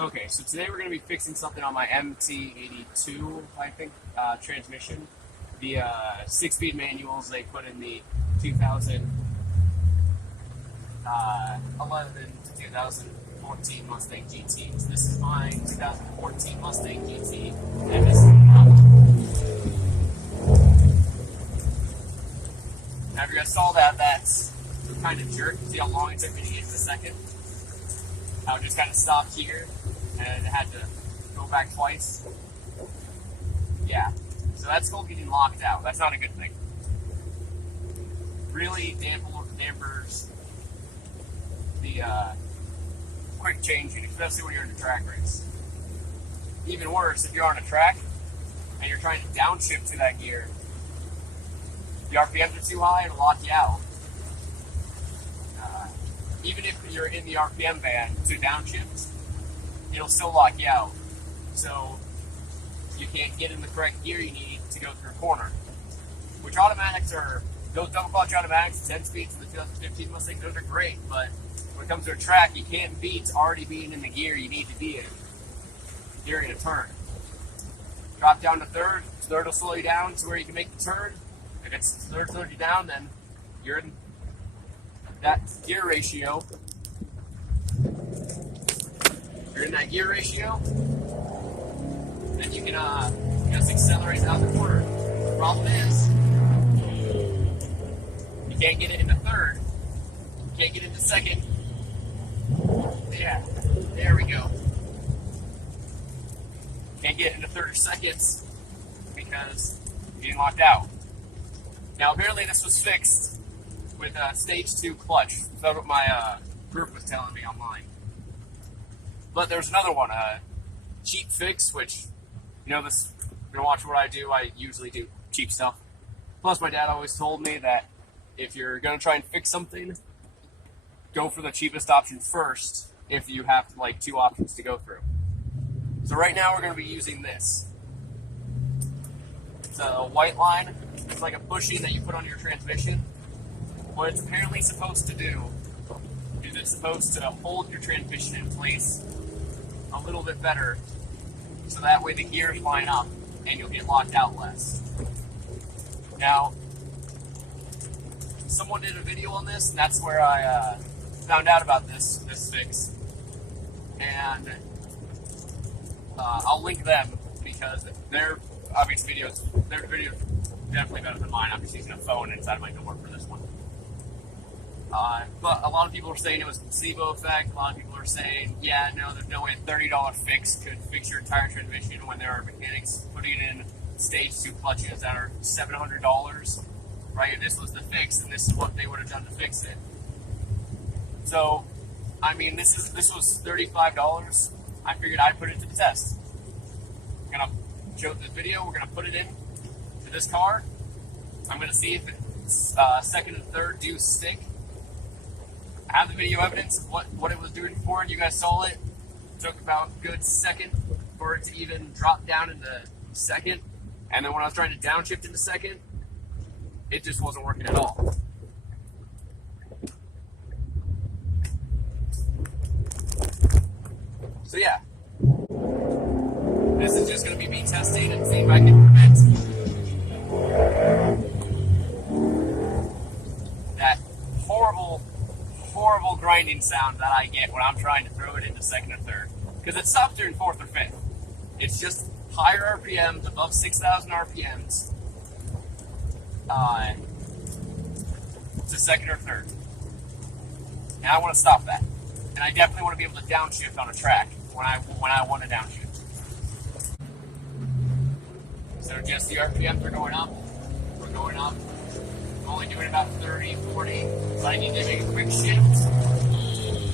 Okay, so today we're going to be fixing something on my MT82, I think, transmission. The 6-speed manuals they put in the 2011 to 2014 Mustang GT. So this is my 2014 Mustang GT, and this is the problem. Now if you guys saw that, that's kind of jerk. See how long it took me to get to the second? How it just kind of stopped here, and it had to go back twice. Yeah, so that's called getting locked out. That's not a good thing. Really dampers the quick changing, especially when you're in a track race. Even worse, if you're on a track and you're trying to downshift to that gear, the RPMs are too high, it'll lock you out. Even if you're in the RPM band to downshift, it'll still lock you out. So you can't get in the correct gear you need to go through a corner. Which automatics are, those double clutch automatics, 10 speeds in the 2015 Mustang, those are great, but when it comes to a track, you can't beat already being in the gear you need to be in during a turn. Drop down to third will slow you down to where you can make the turn. If it's third slows you down, then you're in that gear ratio. If you're in that gear ratio, then you can just accelerate out the corner. The problem is, you can't get it into third, you can't get into second. Yeah, there we go. Can't get into third or seconds because you're getting locked out. Now apparently this was fixed with stage 2 clutch. That's what my group was telling me online. But there's another one, cheap fix, which, you know, this, if you're gonna watch what I do, I usually do cheap stuff. Plus my dad always told me that if you're gonna try and fix something, go for the cheapest option first if you have like 2 options to go through. So right now we're gonna be using this. It's a Whiteline. It's like a bushing that you put on your transmission. What it's apparently supposed to do is it's supposed to hold your transmission in place a little bit better, so that way the gears line up and you'll get locked out less. Now, someone did a video on this, and that's where I found out about this fix. And I'll link them because their videos definitely better than mine. I'm just using a phone inside of my door for this one. But a lot of people are saying it was a placebo effect. A lot of people are saying, yeah, no, there's no way a $30 fix could fix your entire transmission when there are mechanics putting in stage 2 clutches that are $700, right? If this was the fix, and this is what they would have done to fix it. So, I mean, this was $35. I figured I'd put it to the test. I'm gonna show this video. We're gonna put it in to this car. I'm gonna see if it's second and third do stick. I have the video evidence of what it was doing before, and you guys saw it. It took about a good second for it to even drop down into second. And then when I was trying to downshift into second, it just wasn't working at all. So yeah, this is just going to be me testing and seeing if I can prevent that horrible grinding sound that I get when I'm trying to throw it into second or third. Because it stops during fourth or fifth. It's just higher RPMs, above 6,000 RPMs, to second or third. And I want to stop that. And I definitely want to be able to downshift on a track when I want to downshift. So just the RPMs are going up. We're going up. I'm only doing about 30, 40. So I need to make a quick shift.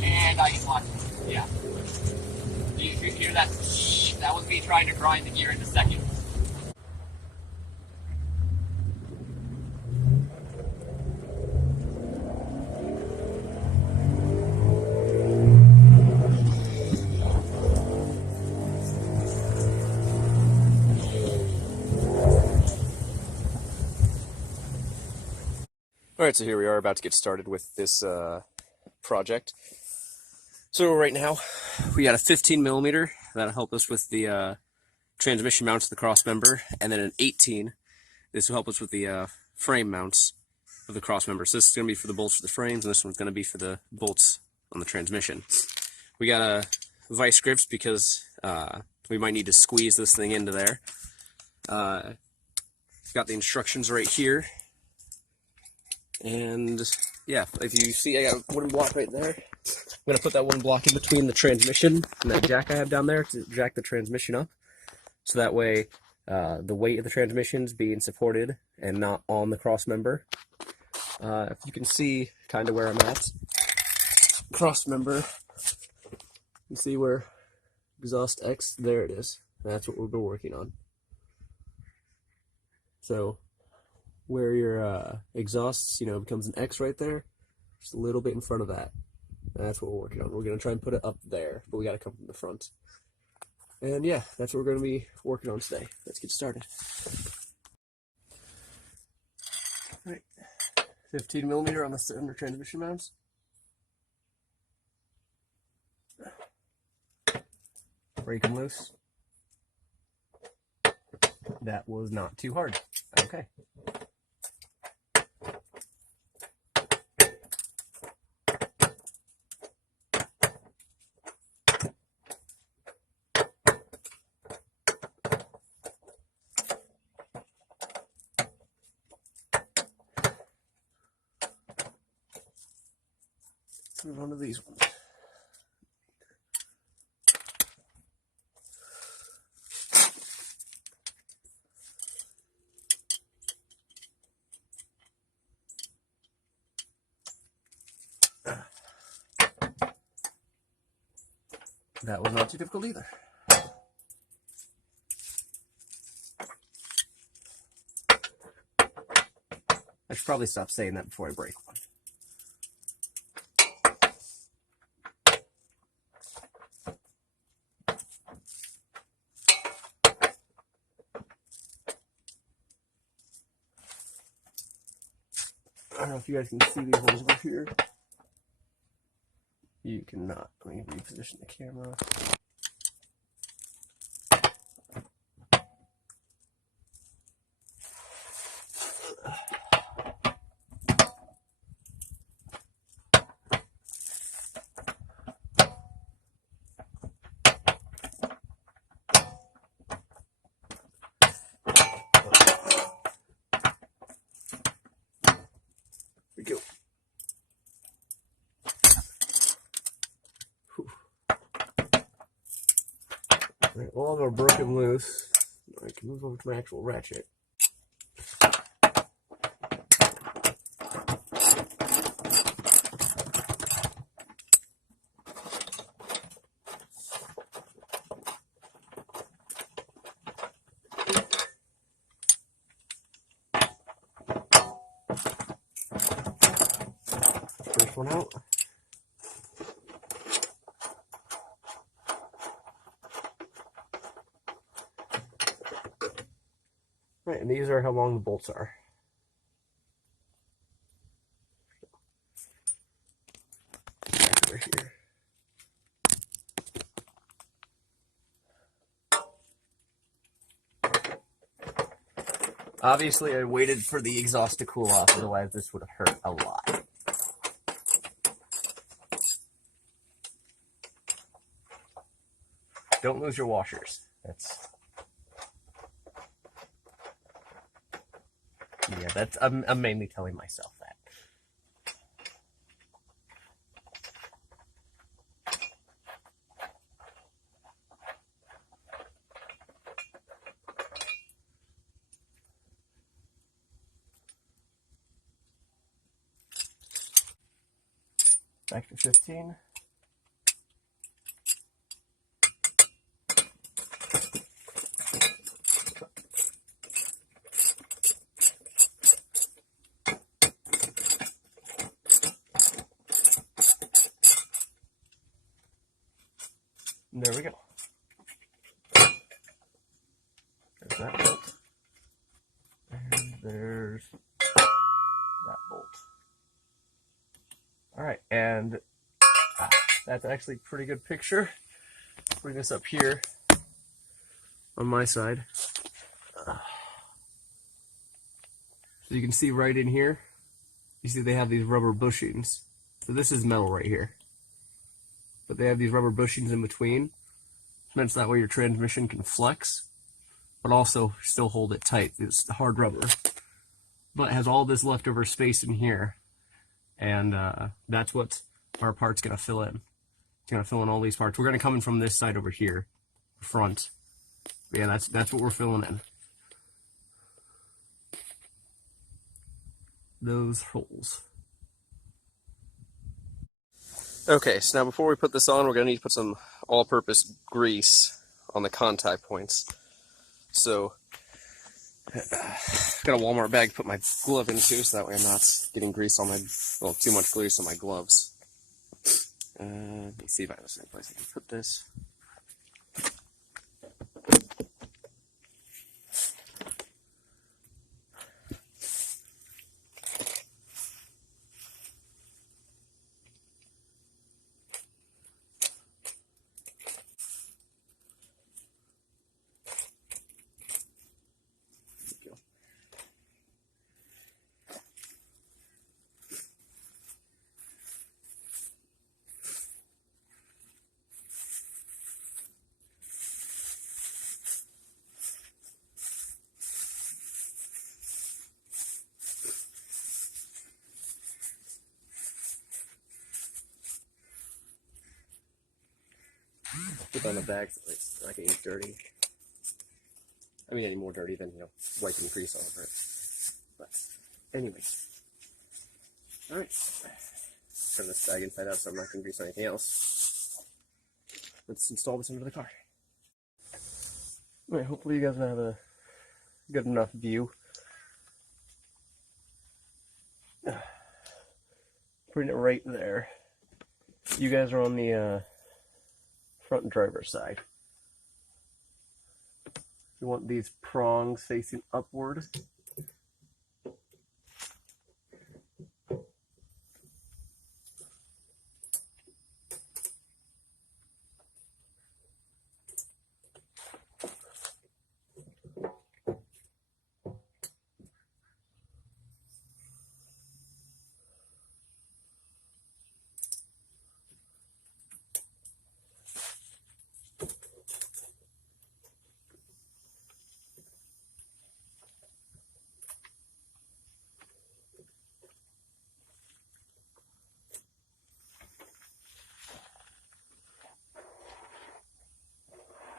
And I get locked. Yeah. You hear that? That was me trying to grind the gear into second. Alright, so here we are about to get started with this project. So right now we got a 15 millimeter that'll help us with the transmission mounts of the cross member, and then an 18. This will help us with the frame mounts of the cross member. So this is going to be for the bolts for the frames, and this one's going to be for the bolts on the transmission. We got vice grips because we might need to squeeze this thing into there. Got the instructions right here, and yeah, if you see, I got a wooden block right there. I'm going to put that wooden block in between the transmission and that jack I have down there to jack the transmission up, so that way the weight of the transmission is being supported and not on the cross member. If you can see kind of where I'm at, cross member, you see where exhaust X, there it is. That's what we've been working on. So where your exhausts, becomes an X right there, just a little bit in front of that. That's what we're working on. We're going to try and put it up there, but we got to come from the front. And yeah, that's what we're going to be working on today. Let's get started. All right, 15 millimeter on the cylinder transmission mounts. Break them loose. That was not too hard. Okay. Let's move on to these ones. That was not too difficult either. I should probably stop saying that before I break one. I don't know if you guys can see these holes over here. You cannot. Let me reposition the camera. Here we go. Alright, all of them are broken loose. I can move over to my actual ratchet. First one out. Right, and these are how long the bolts are. Over here. Obviously, I waited for the exhaust to cool off, otherwise this would have hurt a lot. Don't lose your washers. I'm mainly telling myself that. Back to 15. And there we go. There's that bolt. And there's that bolt. Alright, and That's actually a pretty good picture. Bring this up here on my side. So you can see right in here, you see they have these rubber bushings. So this is metal right here. But they have these rubber bushings in between. That's that way your transmission can flex, but also still hold it tight. It's hard rubber. But it has all this leftover space in here. And that's what our part's going to fill in. It's going to fill in all these parts. We're going to come in from this side over here, front. But yeah, that's what we're filling in. Those holes. Okay, so now before we put this on, we're going to need to put some all-purpose grease on the contact points. So, I've got a Walmart bag to put my glove into, so that way I'm not getting grease on my, well, too much grease on my gloves. Let me see if I have a certain place I can put this. Put it on the bag so it's not getting dirty. I mean, any more dirty than, you know, wiping grease all over it. But, anyway. Alright. Turn this bag inside out so I'm not going to grease or anything else. Let's install this into the car. Alright, hopefully you guys have a good enough view. Putting it right there. You guys are on the front driver's side. You want these prongs facing upward.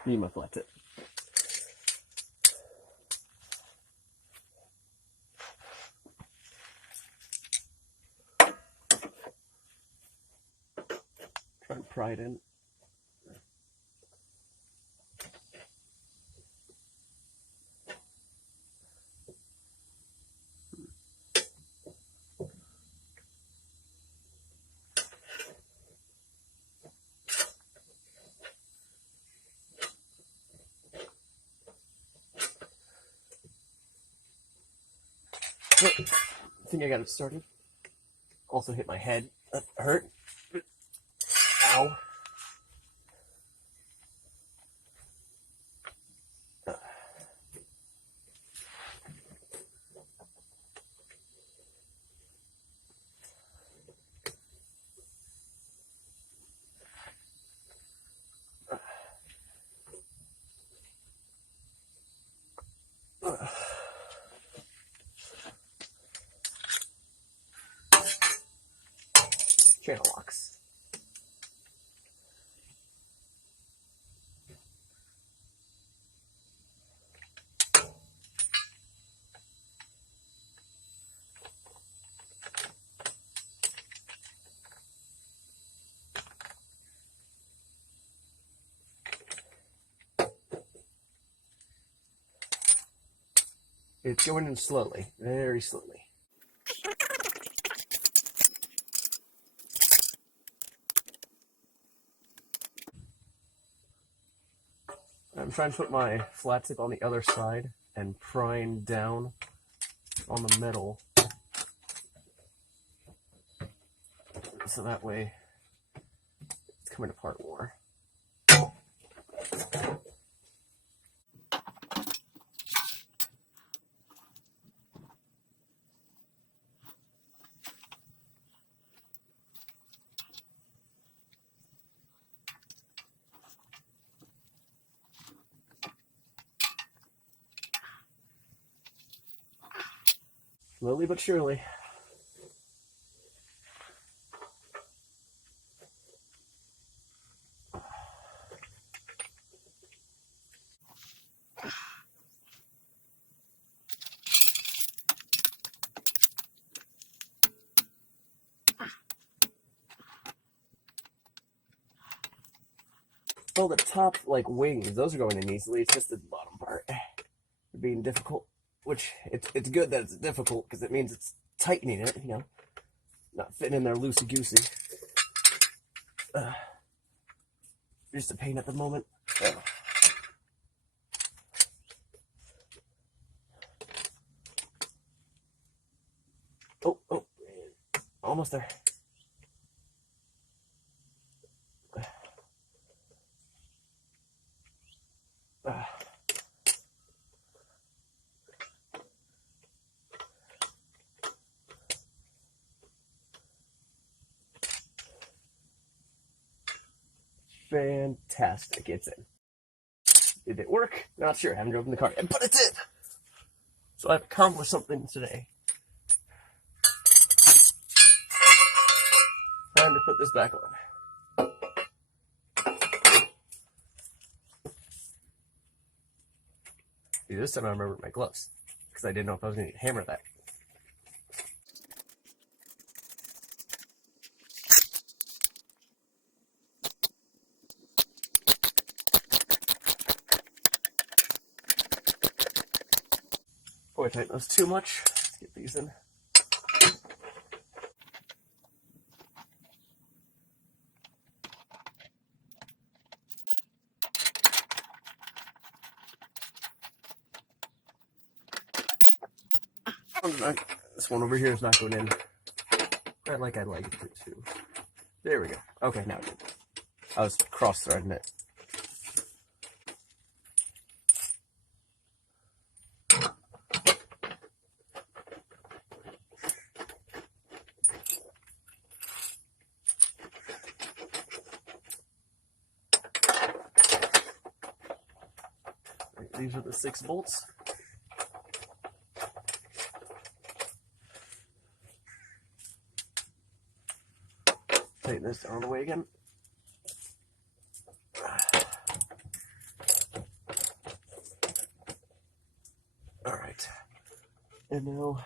You must let it. Try and pry it in. I think I got it started. Also hit my head. That hurt. Ow. Channel locks. It's going in slowly, very slowly. I'm trying to put my flat tip on the other side and prying down on the metal. So that way coming apart more. Slowly but surely. Well, the top, like, wings, those are going in easily. It's just the bottom part being difficult, which it's good that it's difficult because it means it's tightening it, you know, not fitting in there loosey-goosey. Just a pain at the moment. Oh, almost there. Fantastic, it's in. Did it work? Not sure, I haven't driven the car yet, but it's in! So I've accomplished something today. Time to put this back on. See, this time I remembered my gloves, because I didn't know if I was going to hammer that. Boy, I tighten those too much. Let's get these in. This one over here is not going in quite like I'd like it to. There we go. Okay, now it's in. I was cross-threading it. These are the 6 bolts. Tighten this down the way again. All right. And now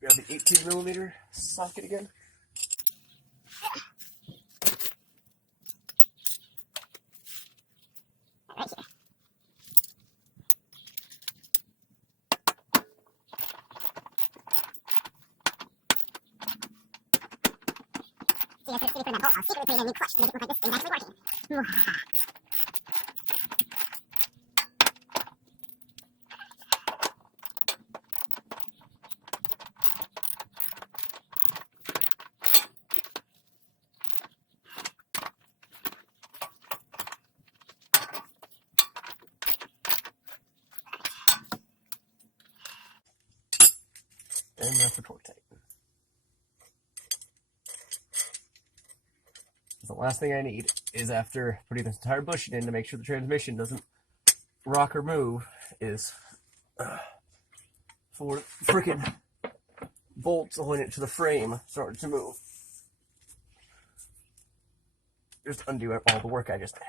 grab the 18mm socket again. And now for torque tighten. The last thing I need is, after putting this entire bushing in to make sure the transmission doesn't rock or move, is for freaking bolts holding it to the frame starting to move. Just undo all the work I just did.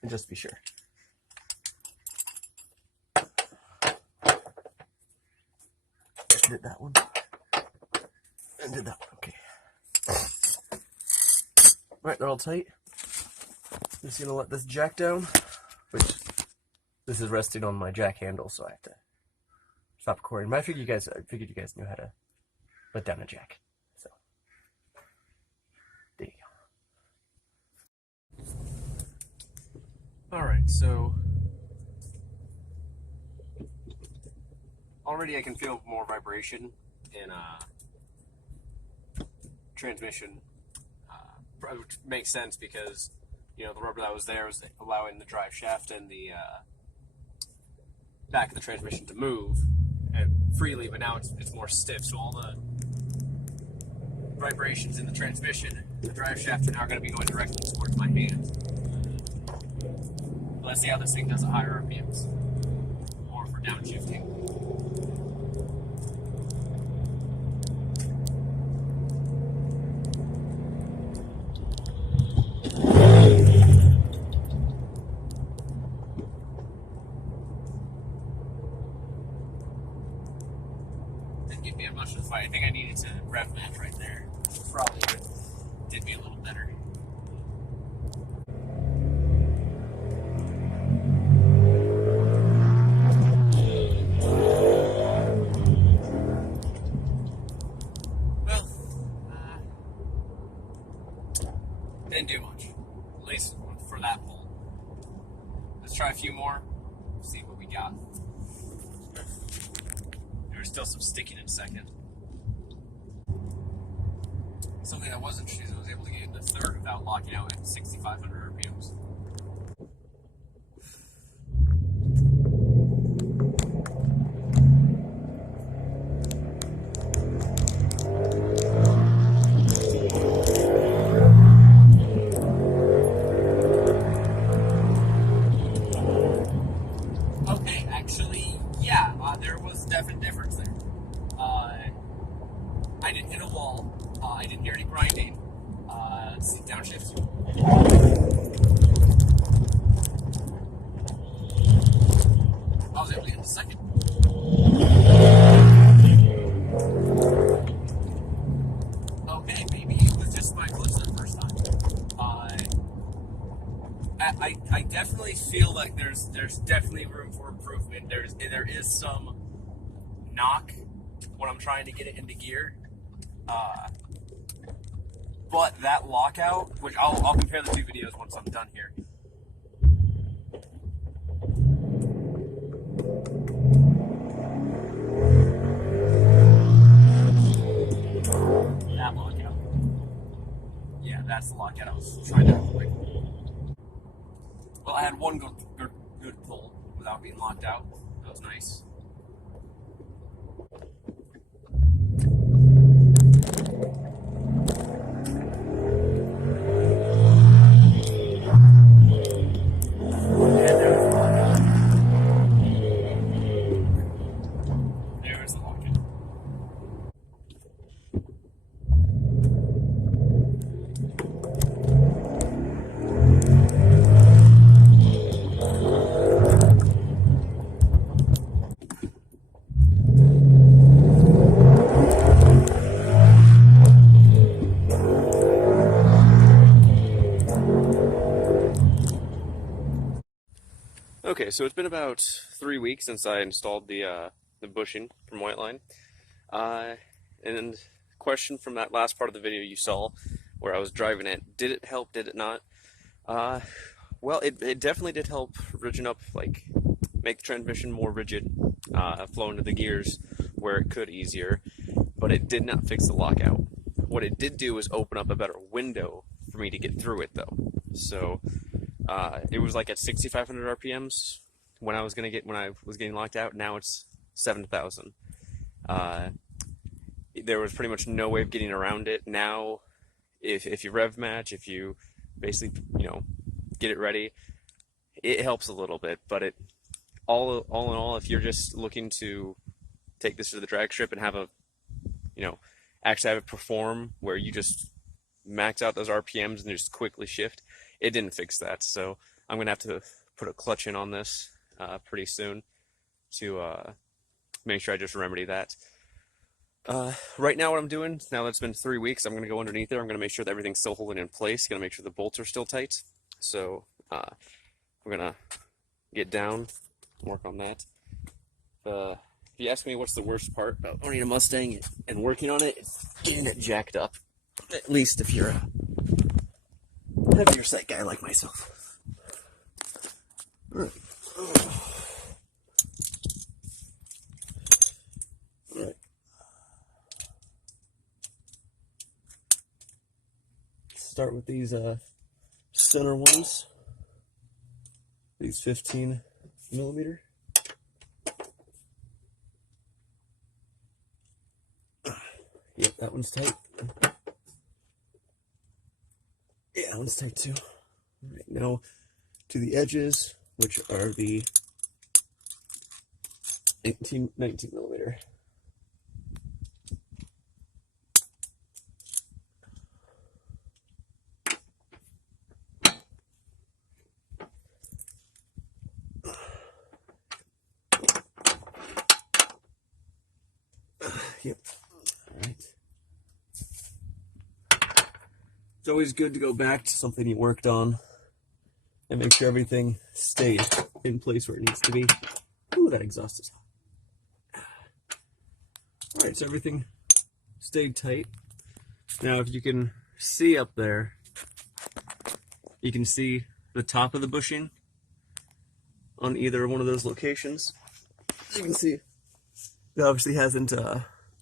And just to be sure, Did that one. And did that one. Okay. Alright, they're all tight. Just gonna let this jack down, which this is resting on my jack handle, so I have to stop recording. But I figured you guys knew how to let down a jack. So there you go. Alright, so already I can feel more vibration in transmission, which makes sense because, you know, the rubber that was there was allowing the drive shaft and the back of the transmission to move and freely, but now it's more stiff, so all the vibrations in the transmission, the drive shaft, are now going to be going directly towards my hand. Let's see how this thing does at higher RPMs, or for downshifting. Didn't give me a much of a fight. I think I needed to rev match right there. Probably did me a little better. Well, didn't do much, at least for that pull. Let's try a few more, see what we got. There's still some sticking in a second. Something that was interesting is I was able to get into third without locking out at 6,500 RPMs. Okay, actually, yeah, there was a definite difference there. I didn't hit a wall. I didn't hear any grinding. Let's see, downshift. I was able to get the second. Okay, maybe it was just my glitch the first time. I definitely feel like there's definitely room for improvement. There is some knock when I'm trying to get it into gear. But that lockout, which I'll compare the two videos once I'm done here. That lockout. Yeah, that's the lockout I was trying to avoid. Well, I had one good pull without being locked out. That was nice. There's the lockout. Okay, so it's been about 3 weeks since I installed the bushing from Whiteline. And question from that last part of the video you saw, where I was driving it, did it help, did it not? Well, it definitely did help ridgen up, like, make the transmission more rigid, flow into the gears where it could easier, but it did not fix the lockout. What it did do was open up a better window for me to get through it, though. So, it was like at 6,500 RPMs when I was getting locked out. Now it's 7,000. There was pretty much no way of getting around it. Now, if you rev match, if you basically, get it ready, it helps a little bit. But all in all, if you're just looking to take this to the drag strip and have actually have it perform where you just max out those RPMs and just quickly shift, it didn't fix that. So I'm gonna have to put a clutch in on this pretty soon to make sure I just remedy that. Right now what I'm doing, now that it's been 3 weeks, I'm going to go underneath there. I'm going to make sure that everything's still holding in place. Going to make sure the bolts are still tight. So we're going to get down, work on that. If you ask me what's the worst part about owning a Mustang and working on it, it's getting it jacked up. At least if you're a heavier set guy like myself. All right. All right. Start with these center ones. These 15 millimeter. Yep, that one's tight. Yeah, that one's tight too. All right, now to the edges, which are the 19 millimeter. Yep. All right. It's always good to go back to something you worked on and make sure everything stayed in place where it needs to be. Ooh, that exhaust is hot. All right, so everything stayed tight. Now, if you can see up there, you can see the top of the bushing on either one of those locations. As you can see, it obviously hasn't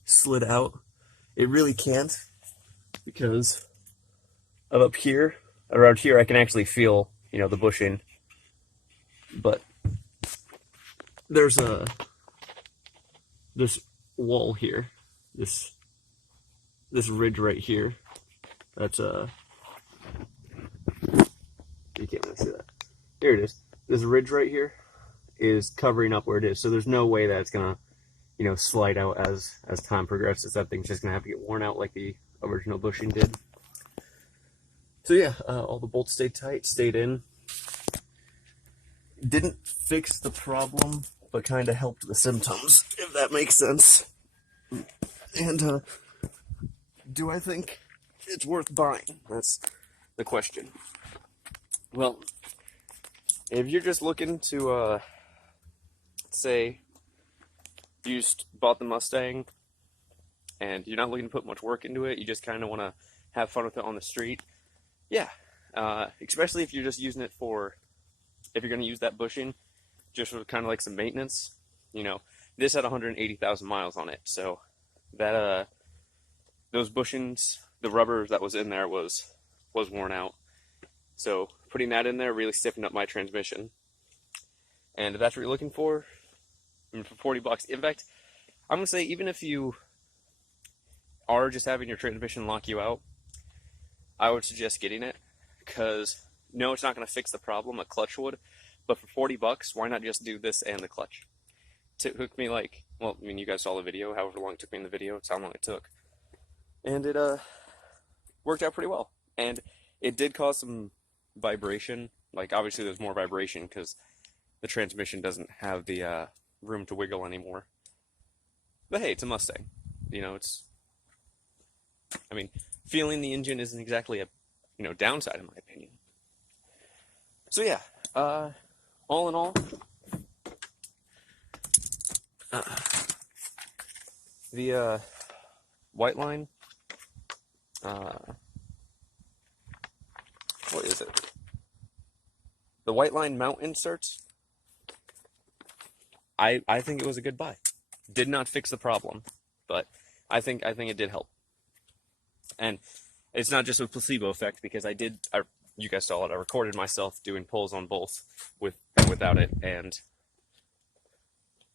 slid out. It really can't, because of up here, around here, I can actually feel, you know, the bushing. But there's this wall here, this ridge right here. That's you can't really see that. Here it is. This ridge right here is covering up where it is, so there's no way that it's gonna, you know, slide out as time progresses. That thing's just gonna have to get worn out like the original bushing did. So yeah, all the bolts stayed tight, stayed in. Didn't fix the problem, but kind of helped the symptoms, if that makes sense. And do I think it's worth buying? That's the question. Well, if you're just looking to, say, you just bought the Mustang and you're not looking to put much work into it, you just kind of want to have fun with it on the street, yeah. Especially if you're just using it for, if you're going to use that bushing just for kind of like some maintenance. You know, this had 180,000 miles on it, so that those bushings, the rubber that was in there was worn out. So putting that in there really stiffened up my transmission. And if that's what you're looking for, I mean, for 40 bucks, in fact, I'm gonna say even if you are just having your transmission lock you out, I would suggest getting it, because no, it's not gonna fix the problem, a clutch would, but for 40 bucks, why not just do this and the clutch? It took me like, well, I mean, you guys saw the video, however long it took me in the video, it's how long it took. And it worked out pretty well. And it did cause some vibration. Like, obviously there's more vibration because the transmission doesn't have the room to wiggle anymore. But hey, it's a Mustang. You know, it's, I mean, feeling the engine isn't exactly a, you know, downside in my opinion. So yeah, all in all, the Whiteline, what is it? The Whiteline mount inserts, I think it was a good buy. Did not fix the problem, but I think it did help. And it's not just a placebo effect, because you guys saw it, I recorded myself doing pulls on both with and without it, and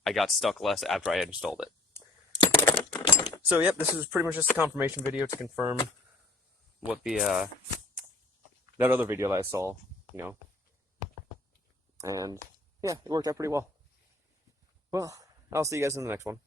I got stuck less after I had installed it. So yep, this is pretty much just a confirmation video to confirm what the that other video that I saw, you know. And yeah, it worked out pretty well. Well, I'll see you guys in the next one.